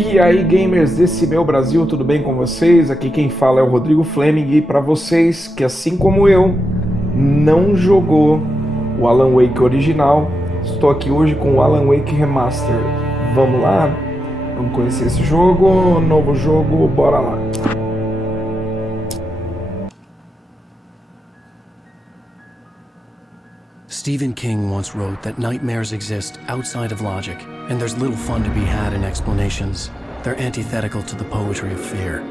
E aí, gamers desse meu Brasil, tudo bem com vocês? Aqui quem fala é o Rodrigo Fleming, e para vocês que, assim como eu, não jogou o Alan Wake original, estou aqui hoje com o Alan Wake Remastered. Vamos lá? Vamos conhecer esse jogo, novo jogo, bora lá! Stephen King once wrote that nightmares exist outside of logic, and there's little fun to be had in explanations. They're antithetical to the poetry of fear.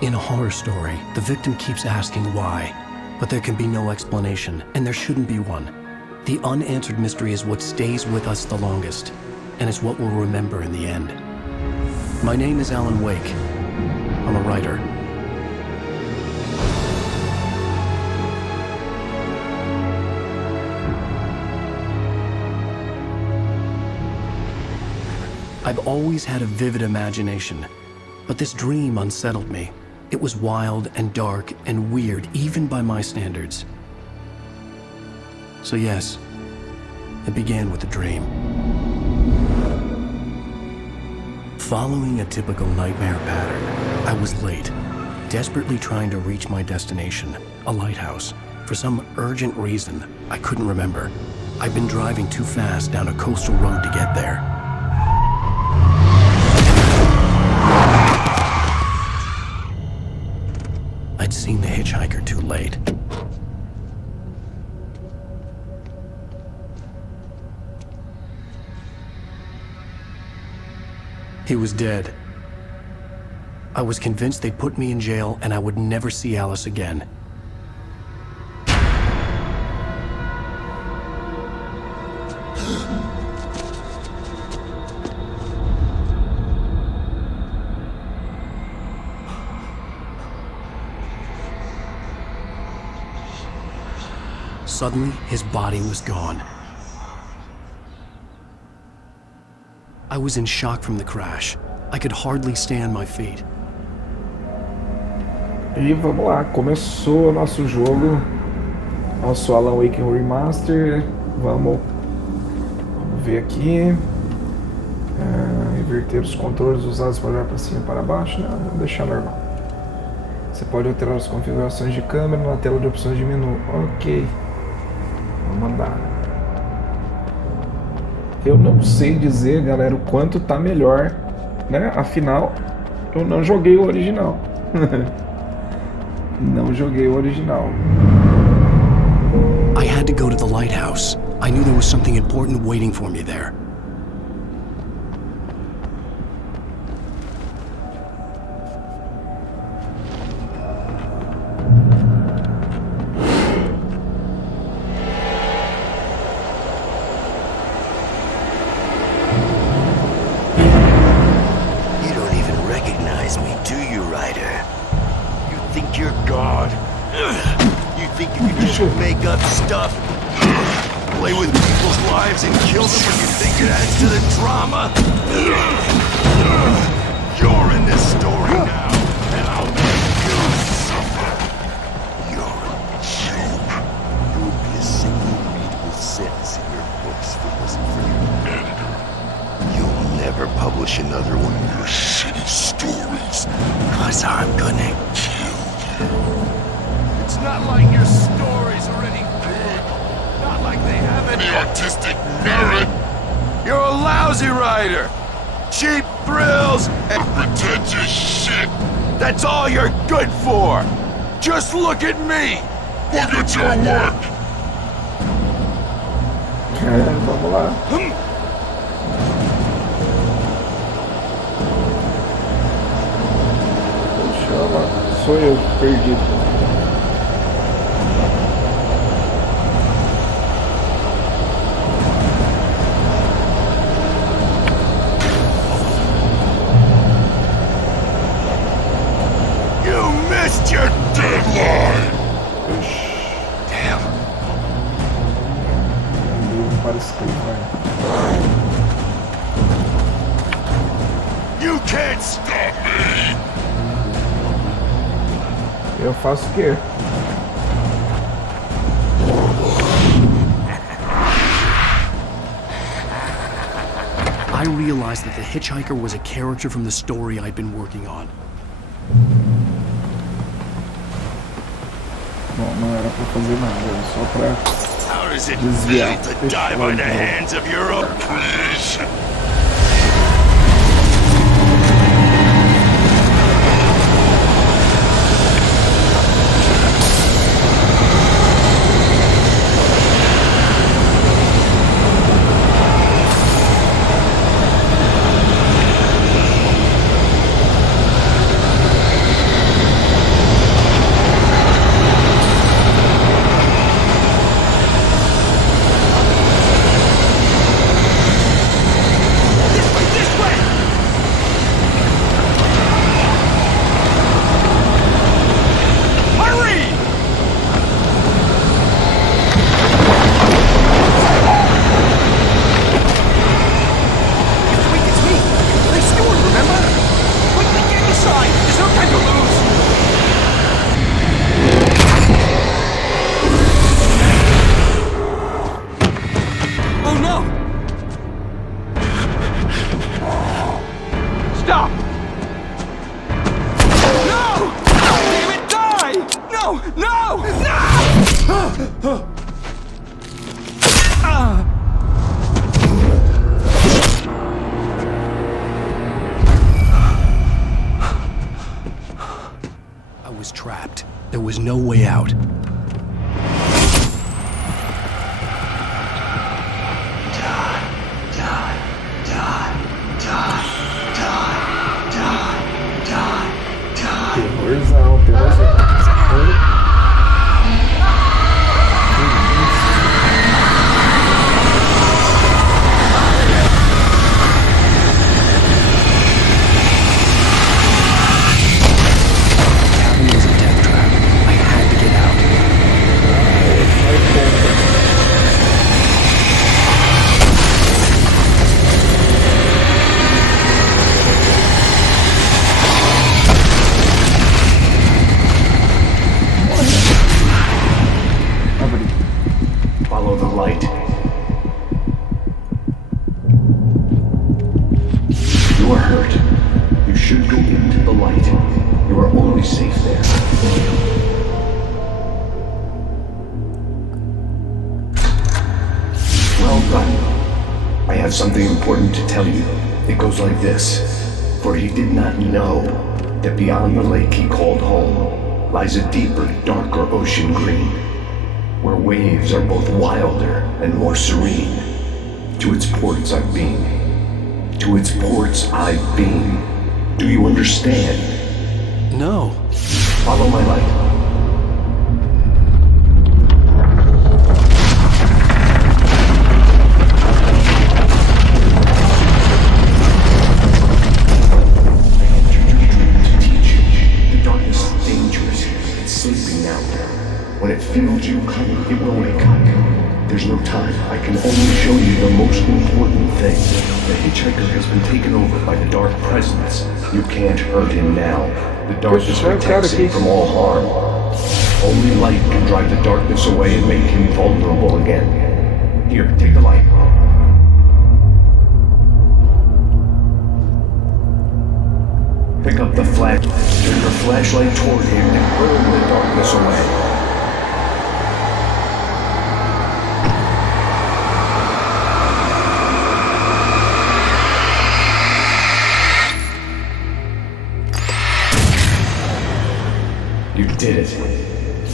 In a horror story, the victim keeps asking why, but there can be no explanation, and there shouldn't be one. The unanswered mystery is what stays with us the longest, and it's what we'll remember in the end. My name is Alan Wake. I'm a writer. I've always had a vivid imagination, but this dream unsettled me. It was wild and dark and weird, even by my standards. So yes, it began with a dream. Following a typical nightmare pattern, I was late, desperately trying to reach my destination, a lighthouse. For some urgent reason, I couldn't remember. I'd been driving too fast down a coastal road to get there. I'd seen the hitchhiker too late. He was dead. I was convinced they'd put me in jail and I would never see Alice again. Suddenly, his body was gone. I was in shock from the crash. I could hardly stay on my feet. E vamos lá, começou o nosso jogo, nosso Alan Wake Remaster. Vamos ver aqui. Inverter os controles usados para olhar para cima e para baixo. Não, vamos deixar normal. Você pode alterar as configurações de câmera na tela de opções de menu. Ok. Vamos andar. Eu não sei dizer, galera, o quanto tá melhor, né? Afinal, eu não joguei o original. Não joguei o original. I had to go to the lighthouse. I knew there was something important waiting for me there. Make up stuff, play with people's lives and kill them when you think it adds to the drama. You're in this story now, and I'll make you suffer. You're a joke. You would be a single readable sentence in your books if it wasn't for your editor. You'll never publish another one of your shitty stories, 'cause I'm gonna kill you. It's not like your stories are any good. Not like they have any artistic merit. You're a lousy writer. Cheap thrills and pretentious shit. That's all you're good for. Just look at me. Look at your work. Vamos lá. Sou eu perdido. Your deadline! Damn. You can't stop me! Eu faço o quê? I realized that the hitchhiker was a character from the story I'd been working on. Bom, não era pra fazer nada, era só pra How does it desviar. feel to die by the hands of your oppressor? I was trapped. There was no way out. Terrorzão, terrorzão. Follow the light. You are hurt. You should go into the light. You are only safe there. Well done. I have something important to tell you. It goes like this. For he did not know that beyond the lake he called home lies a deeper, darker ocean green, where waves are both wilder and more serene. To its ports I've been. To its ports I've been. Do you understand? No. Follow my light. When it feels you coming, it will wake up. There's no time. I can only show you the most important thing. The hitchhiker has been taken over by the dark presence. You can't hurt him now. The darkness protects him from all harm. Only light can drive the darkness away and make him vulnerable again. Here, take the light. Pick up the flash. Turn your flashlight toward him and burn the darkness away. You did it.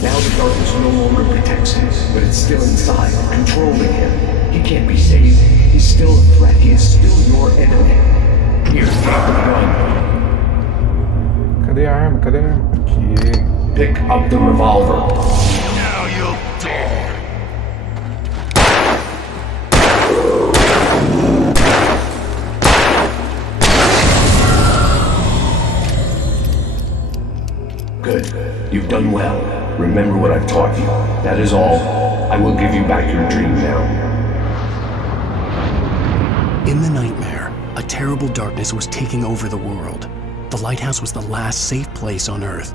Now the darkness no longer protects him, but it's still inside, controlling him. He can't be saved. He's still a threat. He is still your enemy. Here, take the gun. Cadê a arma? Cadê a arma? Aqui. Pick up the revolver. Now you'll die. Good. You've done well. Remember what I've taught you. That is all. I will give you back your dream now. In the nightmare, a terrible darkness was taking over the world. The lighthouse was the last safe place on Earth.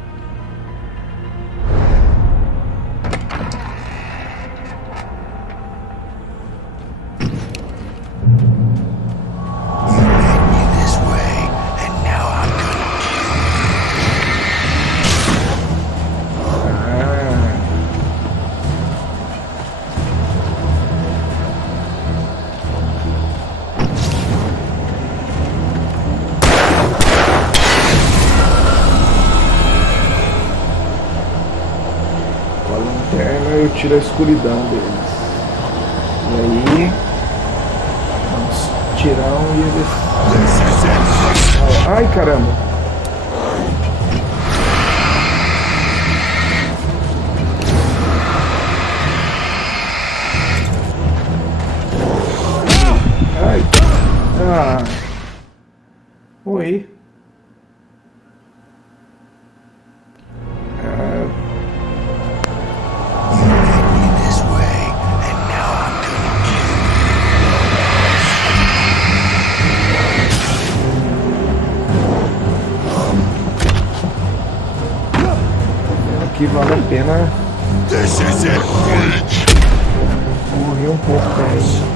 eu tiro a escuridão deles. E aí... Vamos tirar e eles... Ai, caramba! Ai! Ah! Oi! Que vale a pena morrer um pouco também.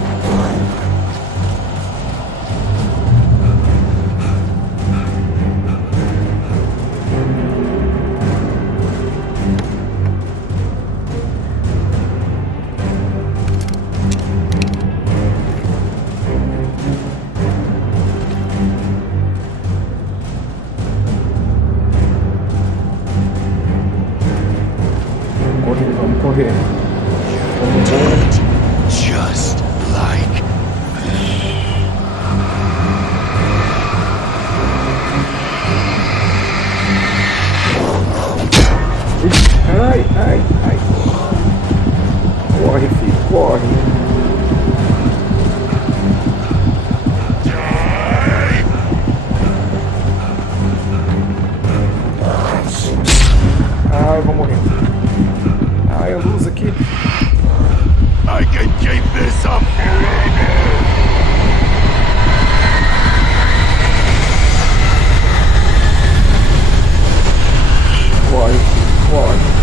Vamos correr. Just like ai, ai, ai. Corre, filho, corre. Ai, eu vou morrer. Ai, a luz aqui. I can keep this up forever. Corre, corre.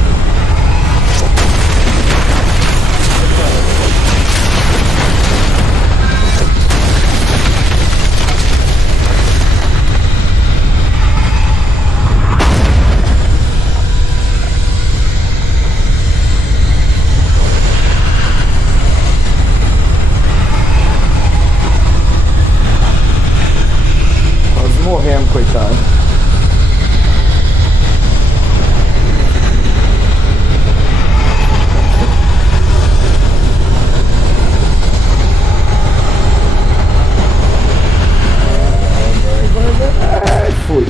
Morrendo, coitado. Ai, fui.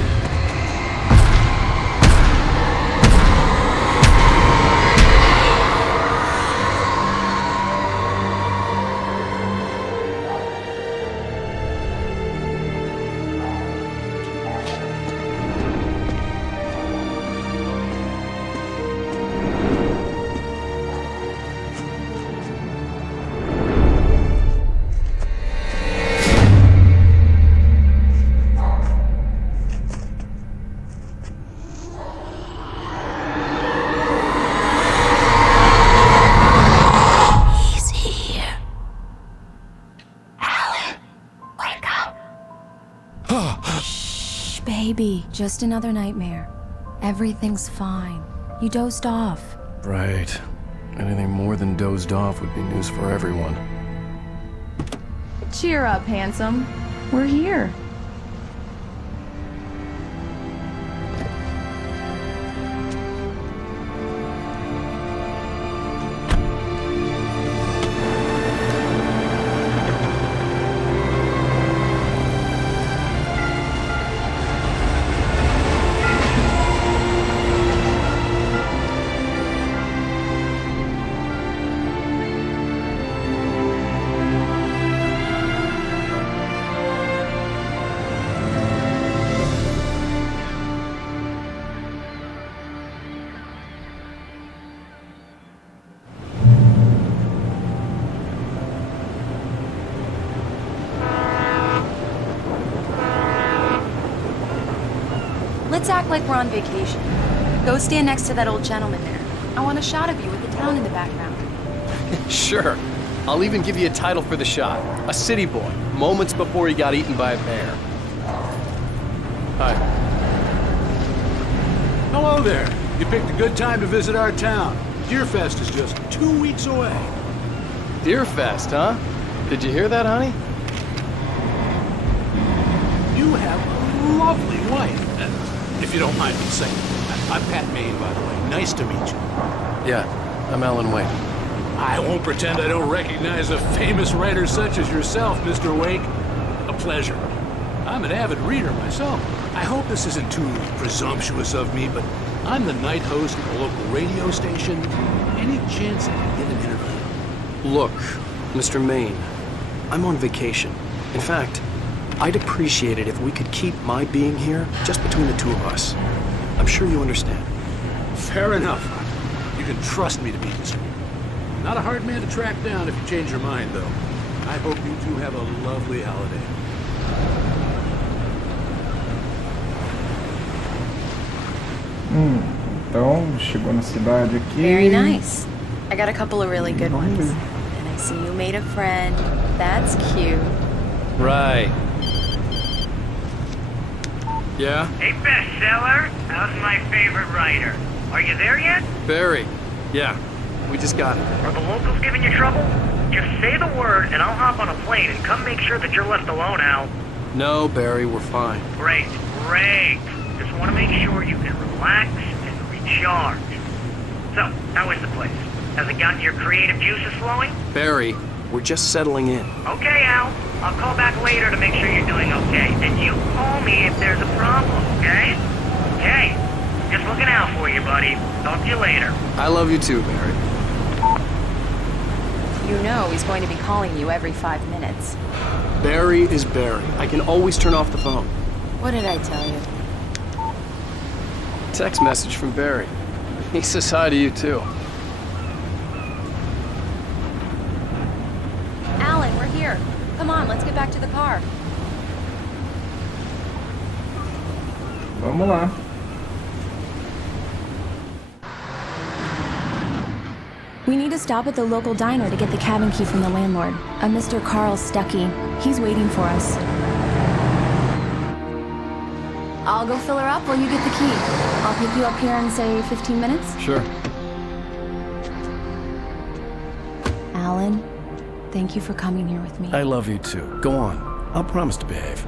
Baby, just another nightmare. Everything's fine. You dozed off. Right. Anything more than dozed off would be news for everyone. Cheer up, handsome. We're here. Let's act like we're on vacation. Go stand next to that old gentleman there. I want a shot of you with the town in the background. Sure. I'll even give you a title for the shot. A city boy, moments before he got eaten by a bear. Hi. Hello there. You picked a good time to visit our town. Deerfest is just 2 weeks away. Deerfest, huh? Did you hear that, honey? You have a lovely wife. If you don't mind me saying. I'm Pat Maine, by the way. Nice to meet you. Yeah. I'm Alan Wake. I won't pretend I don't recognize a famous writer such as yourself, Mr. Wake. A pleasure. I'm an avid reader myself. I hope this isn't too presumptuous of me, but I'm the night host at a local radio station. Any chance I can get an interview? Look, Mr. Maine, I'm on vacation. In fact, I'd appreciate it if we could keep my being here just between the two of us. I'm sure you understand. Fair enough. You can trust me to be discreet. Not a hard man to track down if you change your mind, though. I hope you two have a lovely holiday. Então, chegou na cidade aqui. Very nice. I got a couple of really good ones. And I see you made a friend. That's cute. Right. Yeah? Hey, bestseller. How's my favorite writer? Are you there yet? Barry. Yeah. We just got it. Are the locals giving you trouble? Just say the word and I'll hop on a plane and come make sure that you're left alone, Al. No, Barry, we're fine. Great, great. Just want to make sure you can relax and recharge. So, how is the place? Has it gotten your creative juices flowing? Barry, we're just settling in. Okay, Al. I'll call back later to make sure you're doing okay. And you call me if there's a problem, okay? Okay. Just looking out for you, buddy. Talk to you later. I love you too, Barry. You know he's going to be calling you every 5 minutes. Barry is Barry. I can always turn off the phone. What did I tell you? Text message from Barry. He says hi to you too. Alan, we're here. Come on, let's get back to the car. Vamos lá. We need to stop at the local diner to get the cabin key from the landlord, a Mr. Carl Stuckey. He's waiting for us. I'll go fill her up while you get the key. I'll pick you up here in, say, 15 minutes? Sure. Alan, thank you for coming here with me. I love you too. Go on. I'll promise to behave.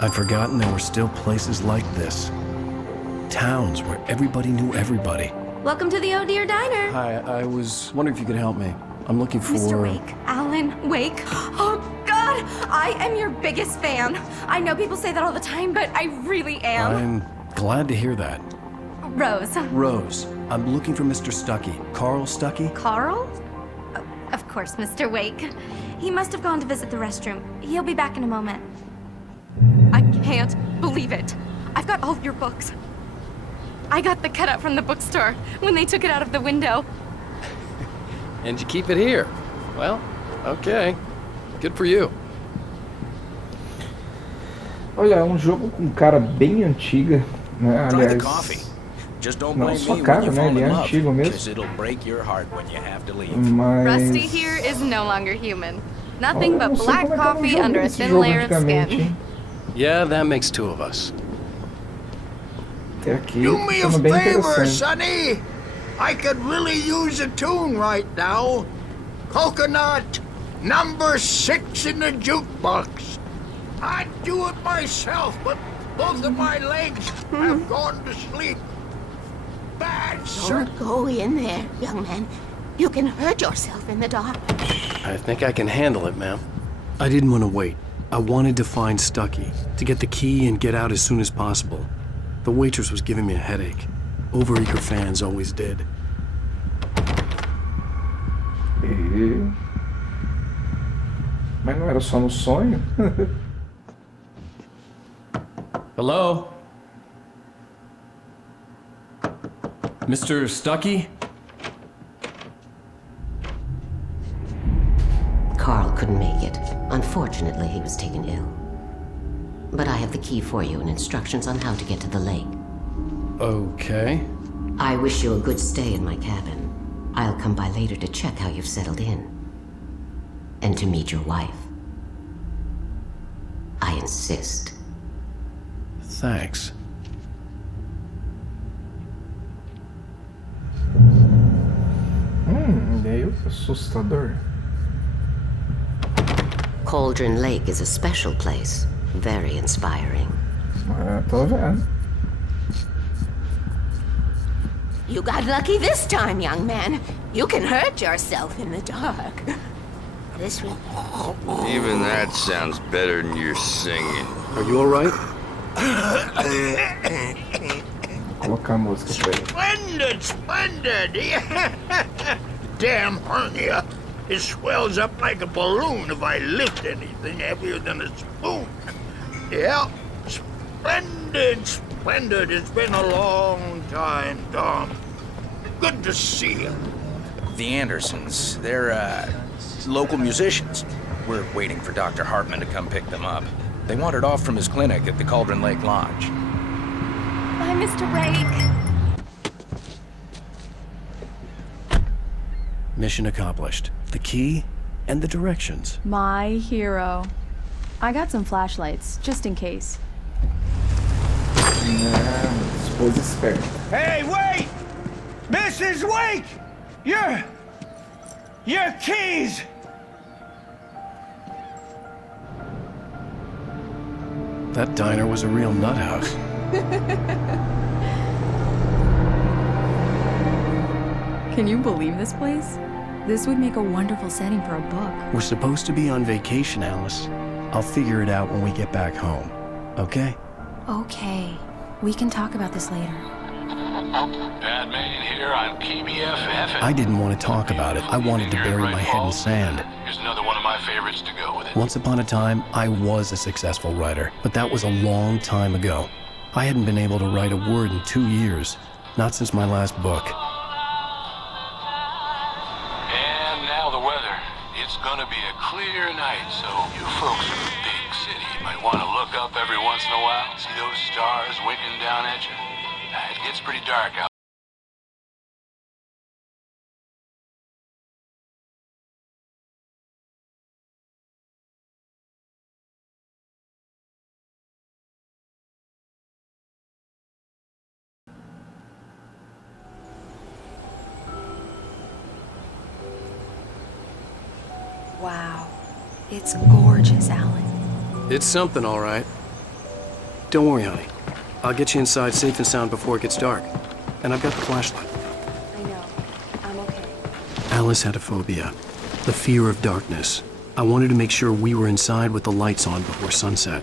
I'd forgotten there were still places like this. Towns where everybody knew everybody. Welcome to the Oh Dear Diner. Hi, I was wondering if you could help me. I'm looking for... Mr. Wake. Alan Wake. Oh, God! I am your biggest fan. I know people say that all the time, but I really am. I'm glad to hear that. Rose. Rose, I'm looking for Mr. Stuckey. Carl Stuckey? Carl? Oh, of course, Mr. Wake. He must have gone to visit the restroom. He'll be back in a moment. I can't believe it. I've got all of your books. I got the cutout from the bookstore when they took it out of the window. And you keep it here. Well, okay. Good for you. Olha, é um jogo com cara bem antiga, né? Try the Aliás, coffee. Just don't não blame só me cara, when you né? fall Ele in é love, antigo mesmo. 'cause it'll break your heart when you have to leave. Mas... Rusty here is no longer human. Nothing Eu but não sei black como é que eu não coffee joguei under a esse thin jogo layer of antigamente, skin. hein? Yeah, that makes two of us. Até aqui, Do me a ficando bem favor, interessante. Sonny. I could really use a tune right now. Coconut, number 6 in the jukebox. I'd do it myself, but both of my legs have gone to sleep. Bad sir. Don't go in there, young man. You can hurt yourself in the dark. I think I can handle it, ma'am. I didn't want to wait. I wanted to find Stuckey, to get the key and get out as soon as possible. The waitress was giving me a headache. Overeager fans always did. E... Mas não era só no sonho? Hello? Mr. Stuckey? Carl couldn't make it. Unfortunately, he was taken ill. But I have the key for you and instructions on how to get to the lake. Okay. I wish you a good stay in my cabin. I'll come by later to check how you've settled in. And to meet your wife. I insist. Thanks. Meio assustador. Cauldron Lake is a special place. Very inspiring. É, tô vendo. You got lucky this time, young man. You can hurt yourself in the dark. This will... Even that sounds better than your singing. Are you alright? Colocar a música pra ele. Splendid, splendid! Damn hernia. It swells up like a balloon if I lift anything heavier than a spoon. Yeah, splendid, splendid. It's been a long time, Tom. Good to see you. The Andersons, they're, local musicians. We're waiting for Dr. Hartman to come pick them up. They wandered off from his clinic at the Cauldron Lake Lodge. Bye, Mr. Wake. Mission accomplished. The key and the directions. My hero. I got some flashlights, just in case. Esposa esperta. Hey, wait! Mrs. Wake! Your keys! That diner was a real nut house. Can you believe this place? This would make a wonderful setting for a book. We're supposed to be on vacation, Alice. I'll figure it out when we get back home. Okay? Okay. We can talk about this later. Batman here on KBFF. I didn't want to talk about it. I wanted to bury my head in sand. Here's another one of my favorites to go with it. Once upon a time, I was a successful writer, but that was a long time ago. I hadn't been able to write a word in 2 years, not since my last book. And now the weather. It's gonna be a clear night, so you folks in the big city might want to look up every once in a while, see those stars winking down at you. It gets pretty dark out. Wow. It's gorgeous, Alan. It's something, all right. Don't worry, honey. I'll get you inside safe and sound before it gets dark. And I've got the flashlight. I know. I'm okay. Alice had a phobia. The fear of darkness. I wanted to make sure we were inside with the lights on before sunset.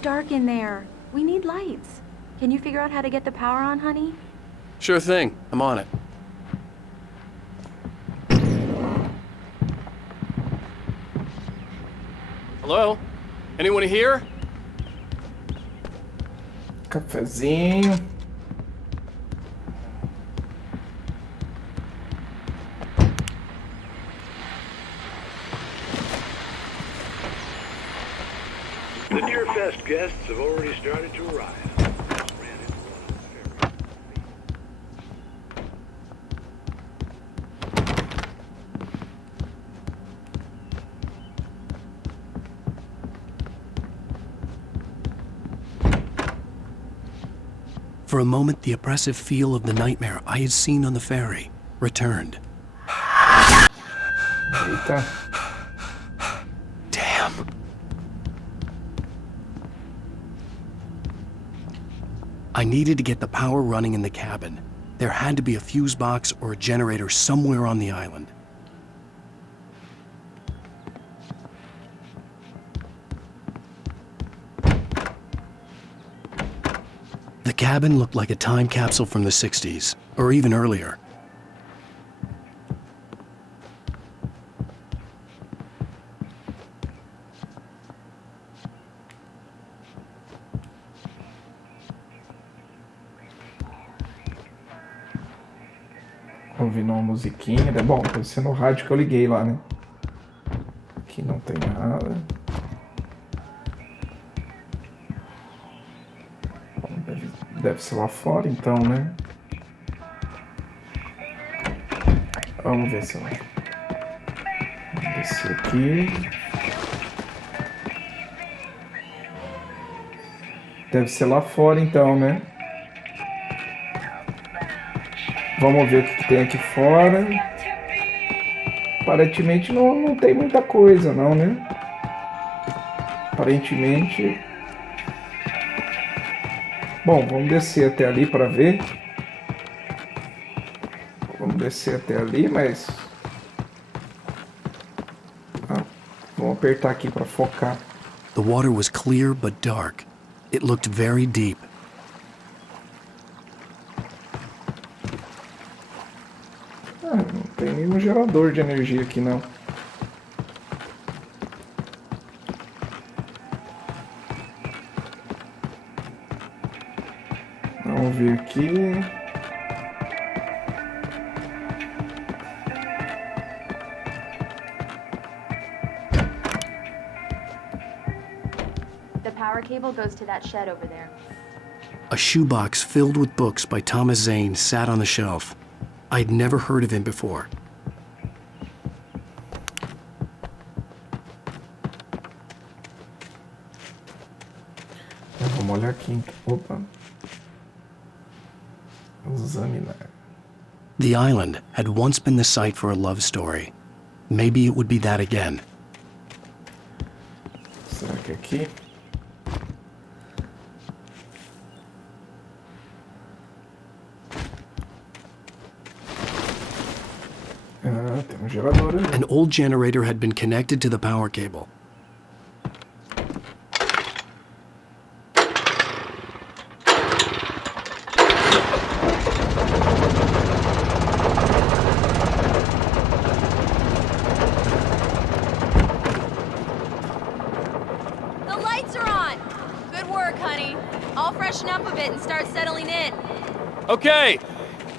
Dark in there. We need lights. Can you figure out how to get the power on, honey? Sure thing. I'm on it. Hello? Anyone here? Cafezinho. The Deerfest guests have already started to arrive. For a moment, the oppressive feel of the nightmare I had seen on the ferry returned. Eita. Damn. I needed to get the power running in the cabin. There had to be a fuse box or a generator somewhere on the island. The cabin looked like a time capsule from the 60s, or even earlier. Ouvindo uma musiquinha. Bom, deve ser no rádio que eu liguei lá, né? Aqui não tem nada. Bom, deve ser lá fora, então, né? Vamos ver se eu... Esse aqui. Deve ser lá fora então, né? Vamos ver o que tem aqui fora. Aparentemente não tem muita coisa não, né? Aparentemente... Bom, vamos descer até ali para ver. Vamos descer até ali, mas... vamos apertar aqui para focar. The water was clear but dark. It looked very deep. Não tem nenhum gerador de energia aqui não. Vamos ver aqui. The power cable goes to that shed over there. A shoebox filled with books by Thomas Zane sat on the shelf. I'd never heard of him before. Vamos olhar aqui. Opa. Examinar. The island had once been the site for a love story. Maybe it would be that again. Será que é aqui? Tem um gerador ali. An old generator had been connected to the power cable. The lights are on! Good work, honey. I'll freshen up a bit and start settling in. Okay,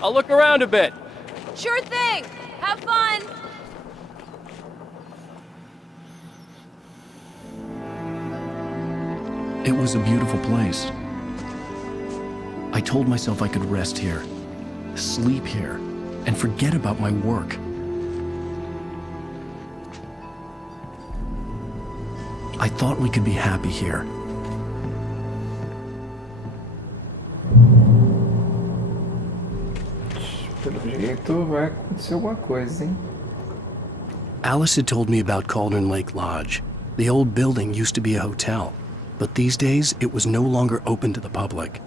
I'll look around a bit. Sure thing! Have fun! It was a beautiful place. I told myself I could rest here, sleep here, and forget about my work. I thought we could be happy here. Pelo jeito vai acontecer alguma coisa, hein? Alice had told me about Cauldron Lake Lodge. The old building used to be a hotel, but these days it was no longer open to the public.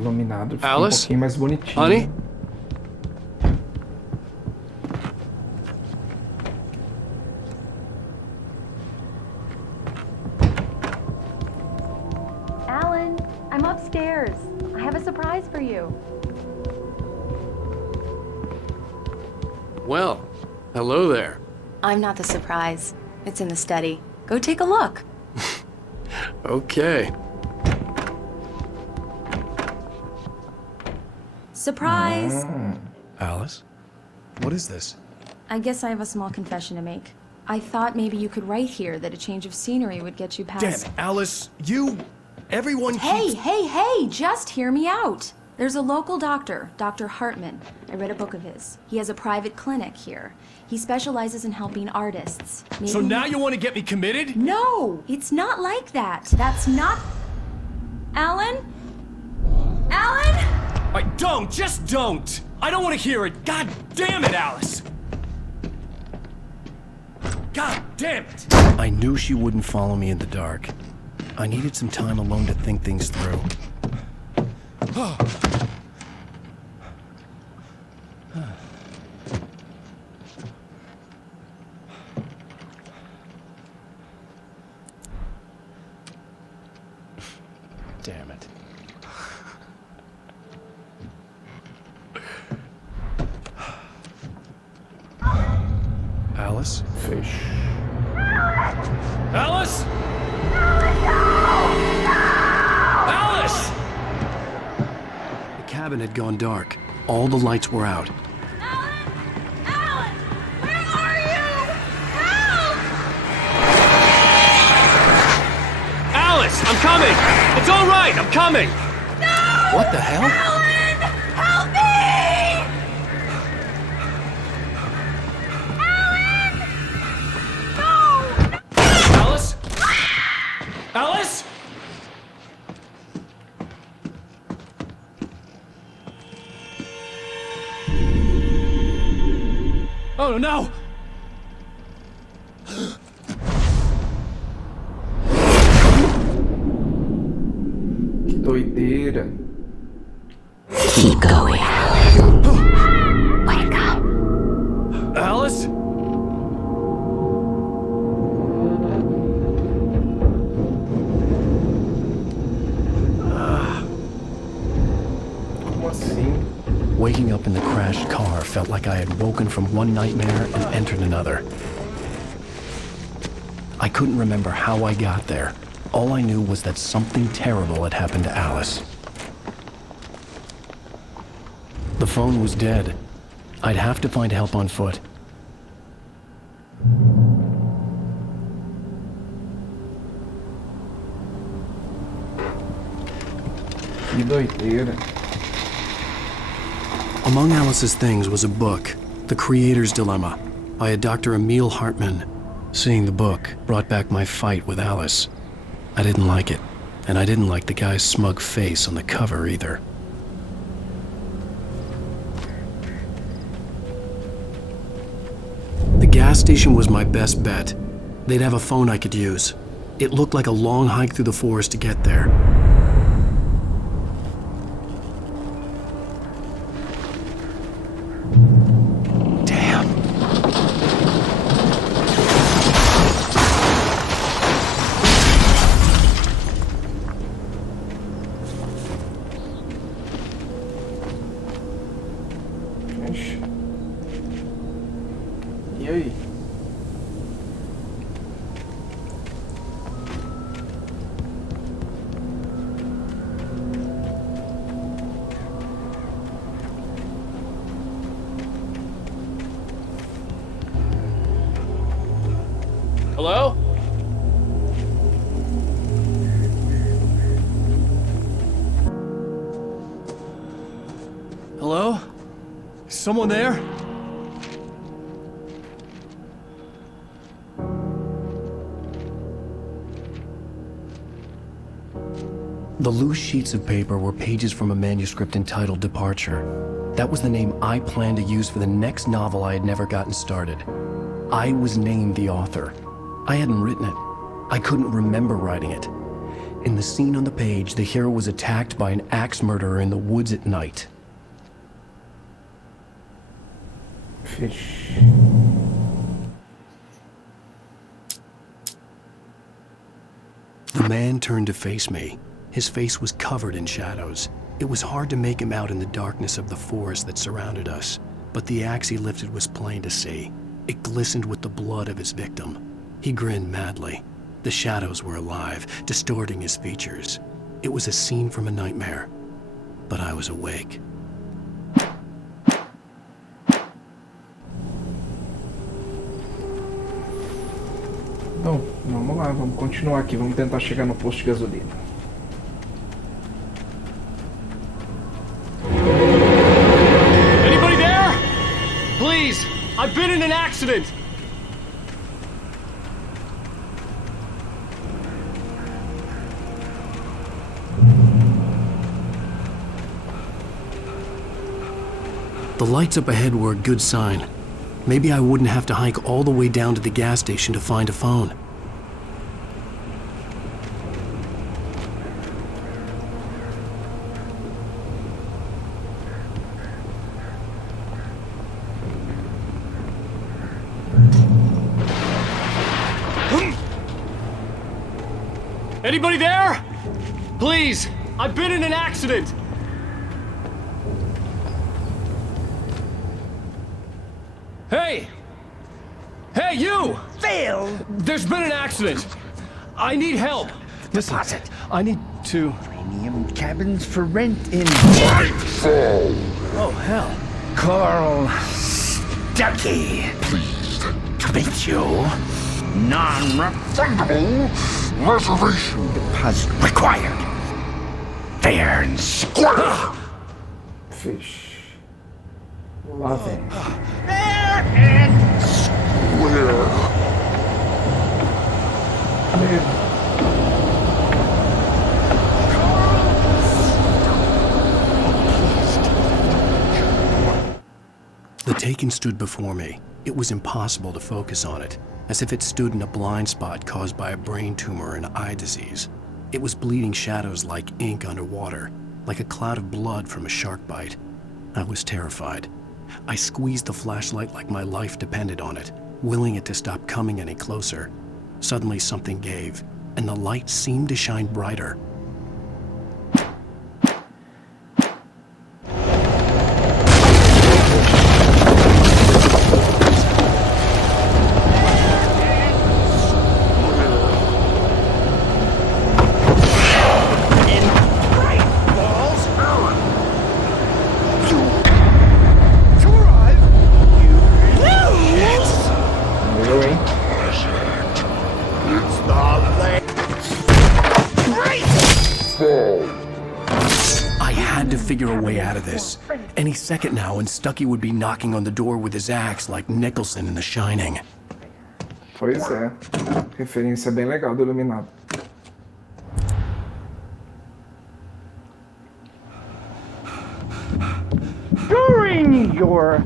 Iluminado, fica Alice? pouquinho mais bonitinho. Honey? Alan, I'm upstairs. I have a surprise for you. Well, hello there. I'm not the surprise. It's in the study. Go take a look. Okay. Surprise! Alice? What is this? I guess I have a small confession to make. I thought maybe you could write here that a change of scenery would get you past... Damn it, Alice, everyone Hey, just hear me out. There's a local doctor, Dr. Hartman. I read a book of his. He has a private clinic here. He specializes in helping artists. So now you want to get me committed? No, it's not like that. That's not... Alan? Alan? Just don't! I don't want to hear it! God damn it, Alice! God damn it! I knew she wouldn't follow me in the dark. I needed some time alone to think things through. Damn it. Alice? Fish. Alice? apartment had gone dark. All the lights were out. Alice, I'm coming! It's all right, I'm coming! No! What the hell? Alan! Help me! Alan! No! Alice? Alice? Oh no! Que doideira. Keep going. Wake up. Alice? Como assim? Waking up in the crashed car felt like I had woken from one nightmare and entered another. I couldn't remember how I got there. All I knew was that something terrible had happened to Alice. The phone was dead. I'd have to find help on foot. Que doideira. Among Alice's things was a book, The Creator's Dilemma, by a Dr. Emil Hartmann. Seeing the book brought back my fight with Alice. I didn't like it, and I didn't like the guy's smug face on the cover either. The gas station was my best bet. They'd have a phone I could use. It looked like a long hike through the forest to get there. E aí? Hello? Hello? Someone there? The loose sheets of paper were pages from a manuscript entitled Departure. That was the name I planned to use for the next novel I had never gotten started. I was named the author. I hadn't written it. I couldn't remember writing it. In the scene on the page, the hero was attacked by an axe murderer in the woods at night. Fish. The man turned to face me. His face was covered in shadows. It was hard to make him out in the darkness of the forest that surrounded us, but the axe he lifted was plain to see. It glistened with the blood of his victim. He grinned madly. The shadows were alive, distorting his features. It was a scene from a nightmare, but I was awake. Bom, vamos lá, vamos continuar aqui, vamos tentar chegar no posto de gasolina. Anybody there? Please, I've been in an accident. The lights up ahead were a good sign. Maybe I wouldn't have to hike all the way down to the gas station to find a phone. Anybody there? Please, I've been in an accident. Hey! Hey, you! Phil! There's been an accident. I need help. Listen, deposit. I need to... Premium cabins for rent in... Oh, hell. Carl Stuckey. Pleased To meet you. Non-refundable reservation deposit required. Fair and square. Fish. Lá vem. Fair and square. The Taken stood before me. It was impossible to focus on it, as if it stood in a blind spot caused by a brain tumor and eye disease. It was bleeding shadows like ink underwater, like a cloud of blood from a shark bite. I was terrified. I squeezed the flashlight like my life depended on it, willing it to stop coming any closer. Suddenly something gave, and the light seemed to shine brighter. Figure a way out of this. Any second now, and Stuckey would be knocking on the door with his axe like Nicholson in The Shining. Pois é. Referência bem legal do Iluminado. During your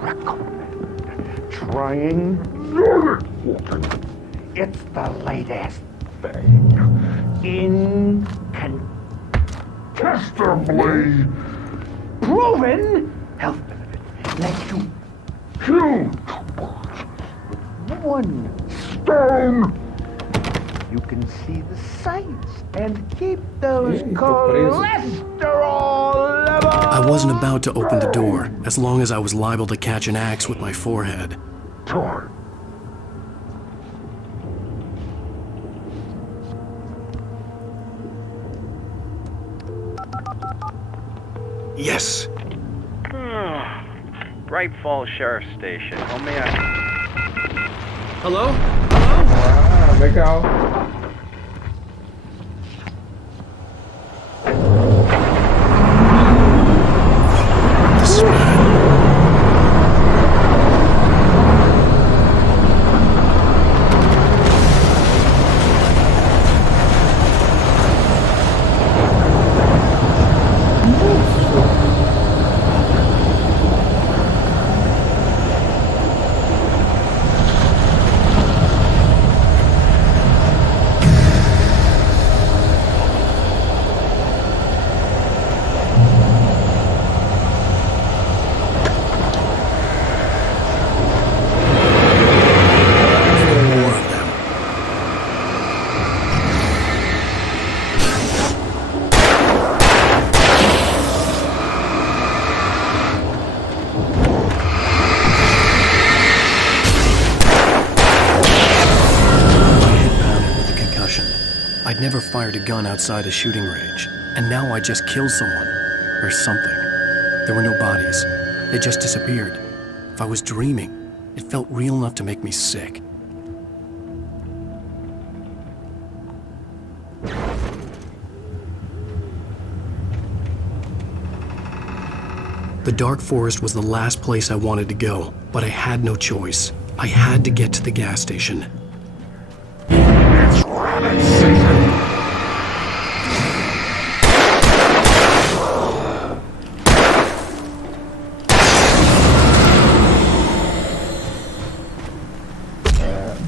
recommend trying it's the latest thing in contestably proven health benefit lets you kill one stone. You can see the sights and keep those cholesterol levels. I wasn't about to open the door, as long as I was liable to catch an axe with my forehead. Time. Yes! Bright Falls Sheriff Station. How may I... Hello? Ah, legal. This is bad. I'd never fired a gun outside a shooting range, and now I just killed someone. Or something. There were no bodies. They just disappeared. If I was dreaming, it felt real enough to make me sick. The dark forest was the last place I wanted to go, but I had no choice. I had to get to the gas station. It's rabbit season.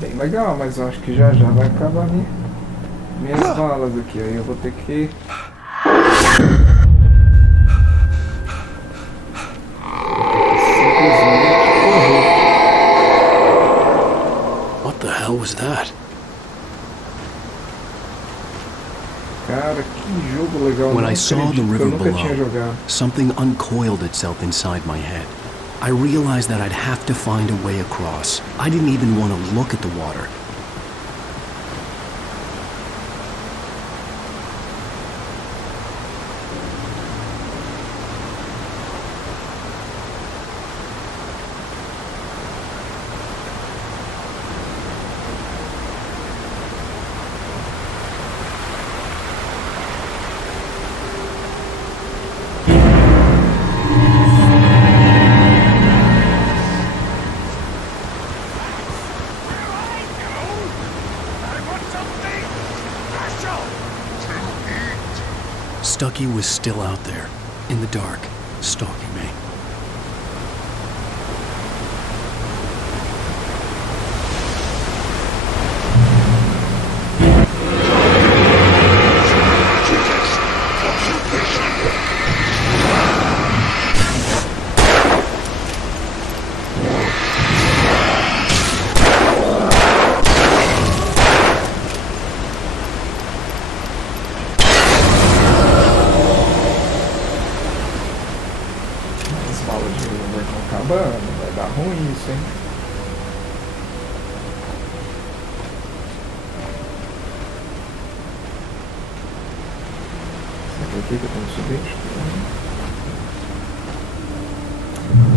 Bem legal, mas eu acho que já vai acabar minhas balas aqui. Aí eu vou ter que... What the hell was that? Cara, que jogo legal. When I saw the river nunca tinha below, jogado. something uncoiled itself inside my head. I realized that I'd have to find a way across. I didn't even want to look at the water. Stucky was still out there, in the dark, stalking me. Cabana, vai dar ruim isso, hein? Será que é aqui que eu tenho que subir?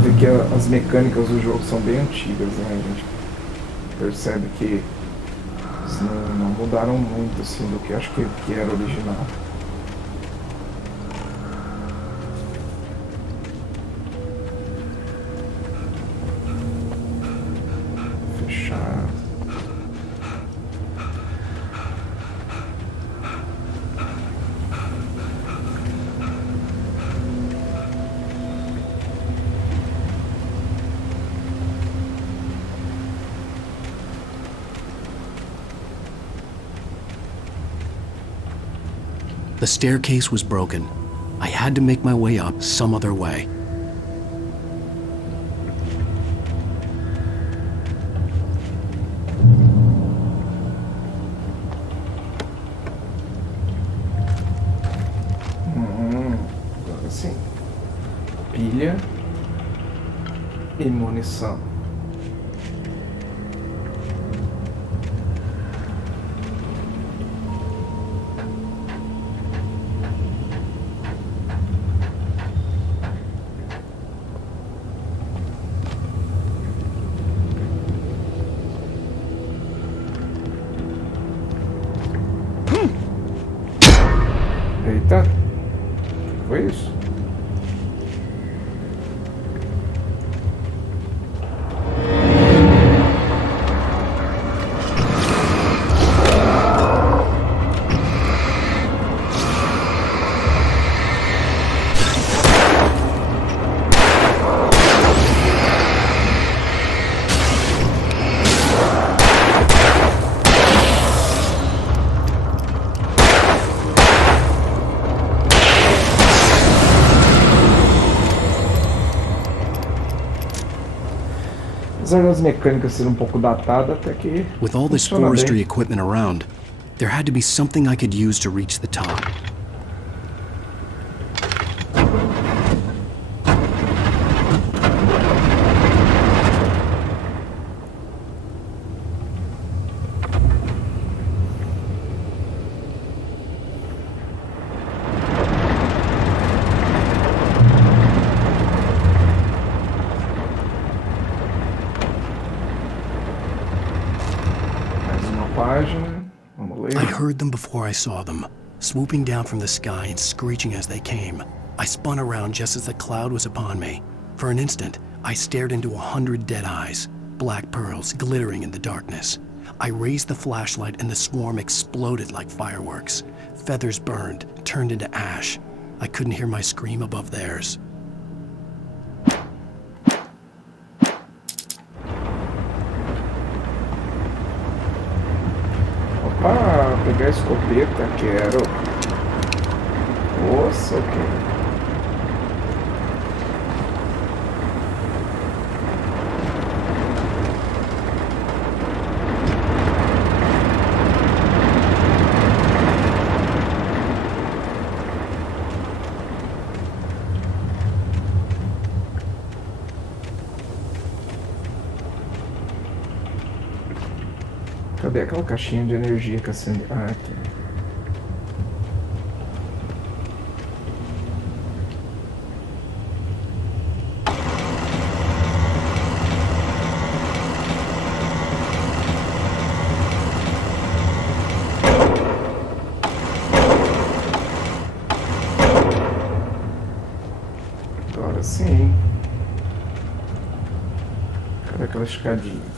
Vê que as mecânicas do jogo são bem antigas, né? A gente percebe que não mudaram muito assim do que acho que era original. The staircase was broken. I had to make my way up some other way. Agora sim. Pilha e munição. Eita, o que foi isso? Apesar das mecânicas serem um pouco datadas, até que With all this funciona forestry bem. equipment around, there had to be something I could use to reach the top. Página. Vamos ler. I heard them before I saw them, swooping down from the sky and screeching as they came. I spun around just as the cloud was upon me. For an instant, I stared into 100 dead eyes, black pearls glittering in the darkness. I raised the flashlight and the swarm exploded like fireworks. Feathers burned, turned into ash. I couldn't hear my scream above theirs. Opa, pegar a escopeta, quero. Nossa, ok. Cadê aquela caixinha de energia que acende? Ah, aqui. Agora sim. Cadê aquela escadinha?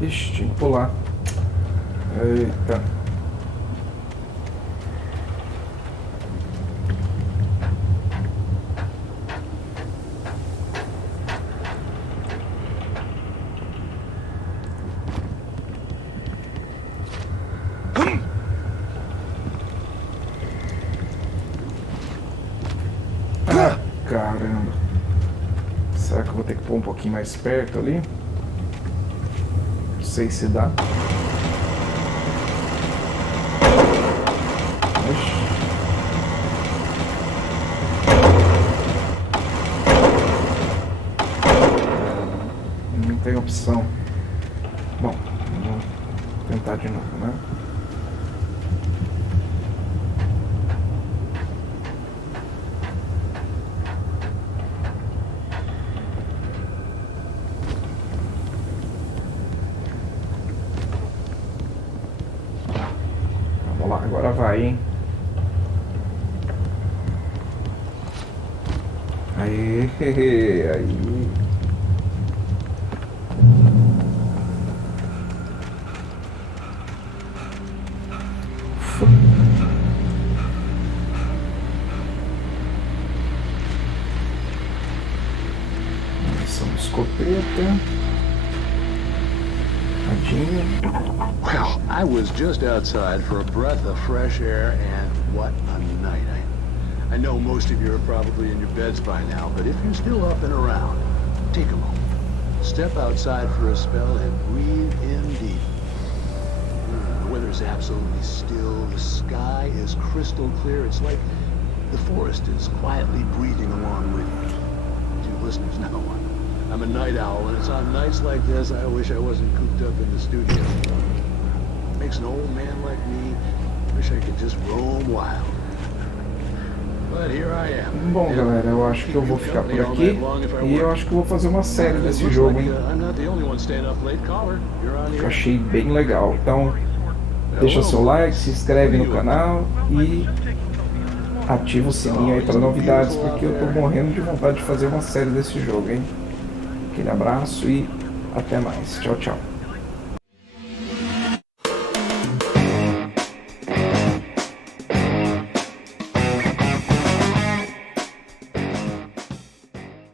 Ixi, tinha que pular. Eita. Ah, caramba. Será que eu vou ter que pôr um pouquinho mais perto ali? Não sei se dá. Não tem opção. Bom, vamos tentar de novo, né? Vamos lá, agora vai, hein? Aí, aí. Escopeta. Well, I was just outside for a breath of fresh air, and what a night. I know most of you are probably in your beds by now, but if you're still up and around, take a moment. Step outside for a spell and breathe in deep. The weather's absolutely still. The sky is crystal clear. It's like the forest is quietly breathing along with you. To you listeners, now I'm a night owl, and it's on nights like this I wish I wasn't cooped up in the studio. Makes an old man like me wish I could just roam wild. But here I am. Bom, galera, eu acho que eu vou ficar por aqui e eu acho que eu vou fazer uma série desse jogo, hein? Eu achei bem legal. Então, deixa seu like, se inscreve no canal e ativa o sininho aí para novidades, porque eu tô morrendo de vontade de fazer uma série desse jogo, hein? Aquele abraço e até mais. Tchau, tchau.